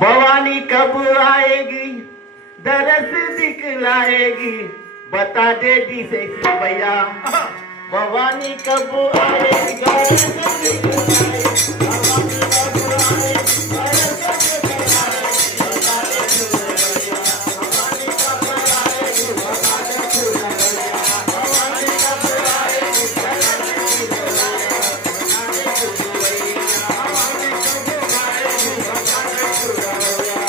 भवानी कब आएगी, दरस दिखलाएगी, बता दे दी से भैया। भवानी कब आएगी, दरस दिखलाएगी, भवानी कब आएगी, दरस दिखलाएगी, बता दे दी से भैया। भवानी कब आएगी, बता दे दी से भैया। भवानी कब आएगी, दरस दिखलाएगी, बता दे दी से भैया। भवानी कब आएगी, बता दे दी से भैया।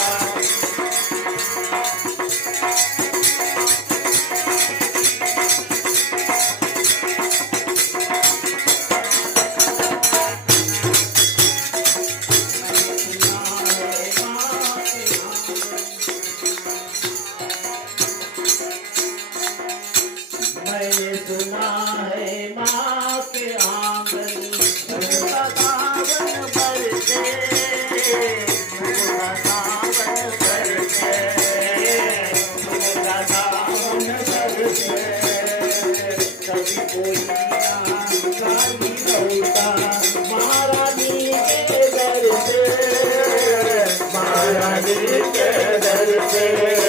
मैंने सुना है माँ के आंगन पूरा सावन बरसे, पूरा सावन बरसे, पूरा सावन बरसे। कभी कोई ना खाली लौटा महारानी के दर से, महारानी के दर से।